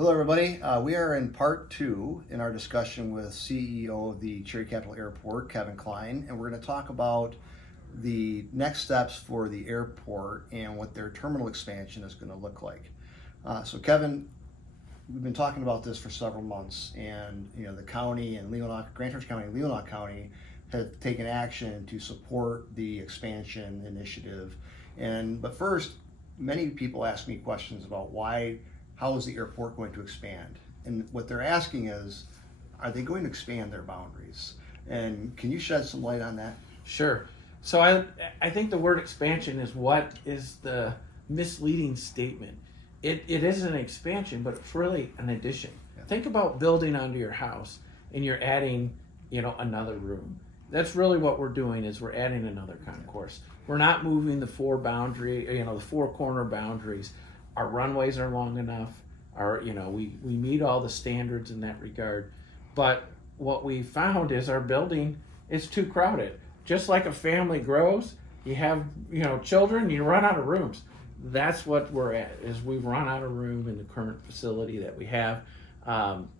Hello, everybody. We are in part two in our discussion with CEO of the Cherry Capital Airport, Kevin Klein, and we're going to talk about the next steps for the airport and what their terminal expansion is going to look like. So, Kevin, we've been talking about this for several months, and the county and Grand Church County and Leelanau County have taken action to support the expansion initiative. But first, many people ask me questions about how is the airport going to expand? And what they're asking is, are they going to expand their boundaries? And can you shed some light on that? Sure. So I think the word expansion is what is the misleading statement. It is an expansion, but it's really an addition. Yeah. Think about building onto your house and you're adding, another room. That's really what we're doing is we're adding another concourse. We're not moving the four corner boundaries. Our runways are long enough. We meet all the standards in that regard. But what we found is our building is too crowded. Just like a family grows, you have, children, you run out of rooms. That's what we're at, is we've run out of room in the current facility that we have.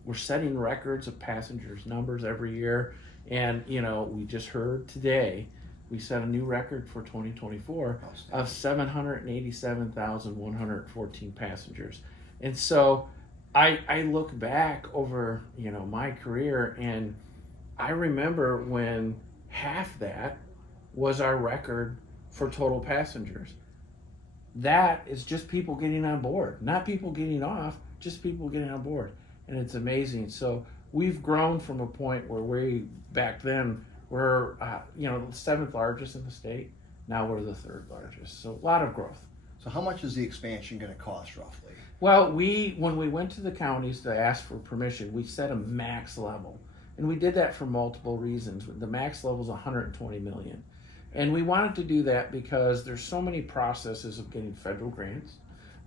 We're setting records of passengers numbers every year. And, we just heard today, we set a new record for 2024 of 787,114 passengers. And so I look back over, my career, and I remember when half that was our record for total passengers. That is just people getting on board, not people getting off, just people getting on board. And it's amazing. So we've grown from a point where back then, we're, the seventh largest in the state. Now we're the third largest. So a lot of growth. So how much is the expansion going to cost roughly? Well, when we went to the counties to ask for permission, we set a max level. And we did that for multiple reasons. The max level is 120 million. And we wanted to do that because there's so many processes of getting federal grants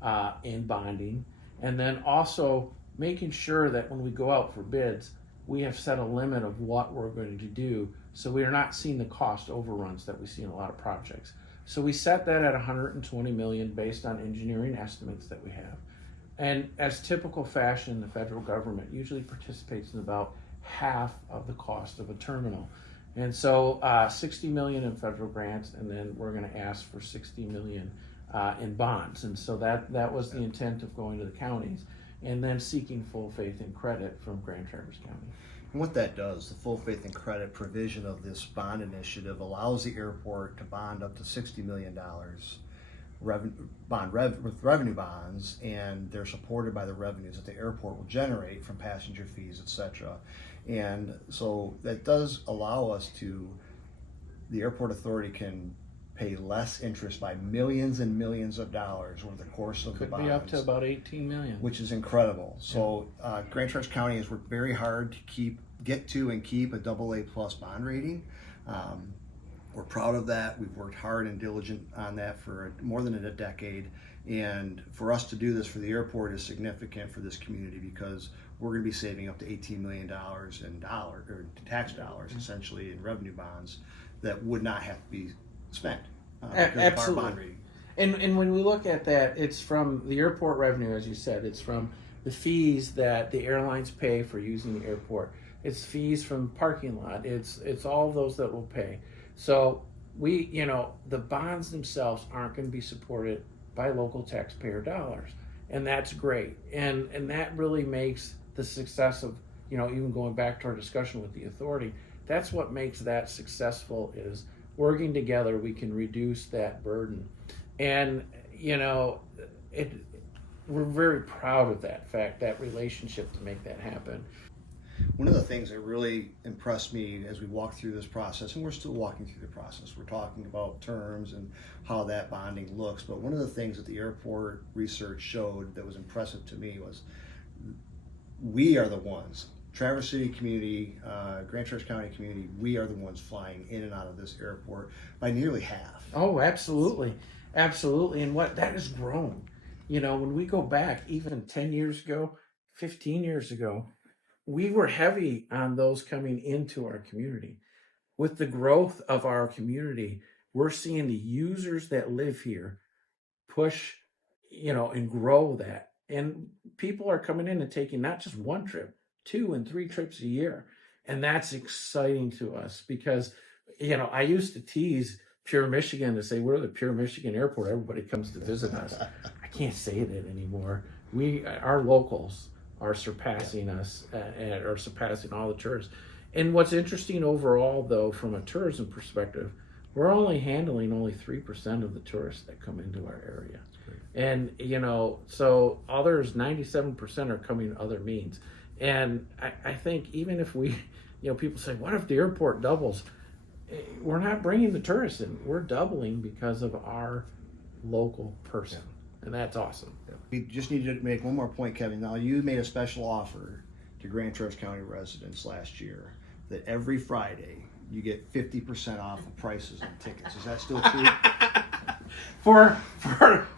and bonding. And then also making sure that when we go out for bids, we have set a limit of what we're going to do, so we are not seeing the cost overruns that we see in a lot of projects. So we set that at 120 million based on engineering estimates that we have. And as typical fashion, the federal government usually participates in about half of the cost of a terminal. And so 60 million in federal grants, and then we're going to ask for 60 million in bonds. And so that was the intent of going to the counties, and then seeking full faith and credit from Grand Traverse County. And what that does, the full faith and credit provision of this bond initiative allows the airport to bond up to $60 million with revenue bonds, and they're supported by the revenues that the airport will generate from passenger fees, etc. And so that does allow the airport authority can pay less interest by millions and millions of dollars over the course of the bonds. Could be up to about 18 million. Which is incredible. So Grand Church County has worked very hard to get to and keep a AA+ bond rating. We're proud of that. We've worked hard and diligent on that for more than a decade. And for us to do this for the airport is significant for this community because we're going to be saving up to $18 million in tax dollars, essentially, in revenue bonds that would not have to be spent. Absolutely. Of our bond rating. And when we look at that, it's from the airport revenue, as you said. It's from the fees that the airlines pay for using the airport. It's fees from parking lot. It's all of those that will pay. So the bonds themselves aren't going to be supported by local taxpayer dollars, and that's great. And that really makes the success of even going back to our discussion with the authority. That's what makes that successful is working together, we can reduce that burden. And, we're very proud of that fact, that relationship to make that happen. One of the things that really impressed me as we walked through this process, and we're still walking through the process, we're talking about terms and how that bonding looks, but one of the things that the airport research showed that was impressive to me was we are the ones, Traverse City community, Grand Church County community, we are the ones flying in and out of this airport by nearly half. Oh, absolutely. Absolutely. And that has grown. When we go back even 10 years ago, 15 years ago, we were heavy on those coming into our community. With the growth of our community, we're seeing the users that live here push, and grow that And people are coming in and taking not just one trip, 2 and 3 trips a year. And that's exciting to us because, I used to tease Pure Michigan to say, we're the Pure Michigan airport. Everybody comes to visit us. I can't say that anymore. Our locals are surpassing us and are surpassing all the tourists. And what's interesting overall, though, from a tourism perspective, we're only handling 3% of the tourists that come into our area. And, so others, 97% are coming other means. And I think even if we, people say, what if the airport doubles? We're not bringing the tourists in. We're doubling because of our local person. And that's awesome. We just need to make one more point, Kevin. Now, you made a special offer to Grand Traverse County residents last year that every Friday you get 50% off of prices on tickets. Is that still true? For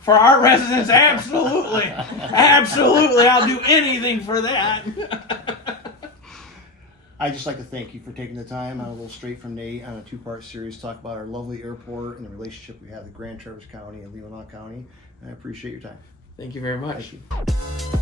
our residents, absolutely. Absolutely. I'll do anything for that. I'd just like to thank you for taking the time on a little Straight from Nate on a 2-part series to talk about our lovely airport and the relationship we have with Grand Traverse County and Leelanau County. And I appreciate your time. Thank you very much. Thank you.